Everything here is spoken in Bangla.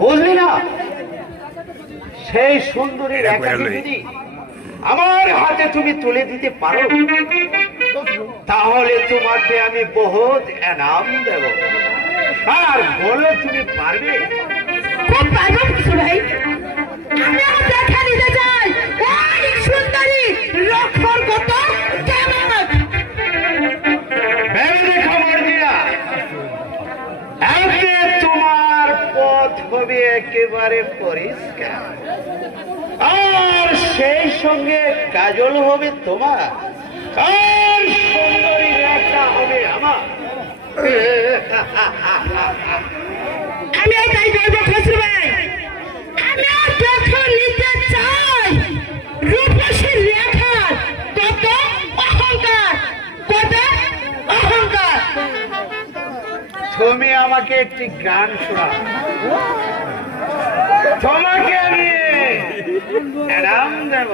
বুঝলি না? সেই সুন্দরী রেখাকে যদি আমার হাতে তুমি তুলে দিতে পারো তাহলে তোমাকে আমি বহুত এনাম দেব। আর বলো তুমি পারবে? খুব পারবো ভাই। আমি দেখা নিতে চাই ওই সুন্দরী রক্ষণ কত কেমন। ভেবে দেখো মর্জিনা, এতে তোমার পথ হবে একেবারে পরিষ্কার, আর সেই সঙ্গে কাজল হবে তোমার, আর সুন্দরী রেখা হবে আমার। আমি তাই বলবো খসরু ভাই। আমি দেখা নিতে চাই রূপসী রেখার কত অহংকার, কত অহংকার। তুমি আমাকে একটি গান শোনাও, তোমাকে আমি এনাম দেব।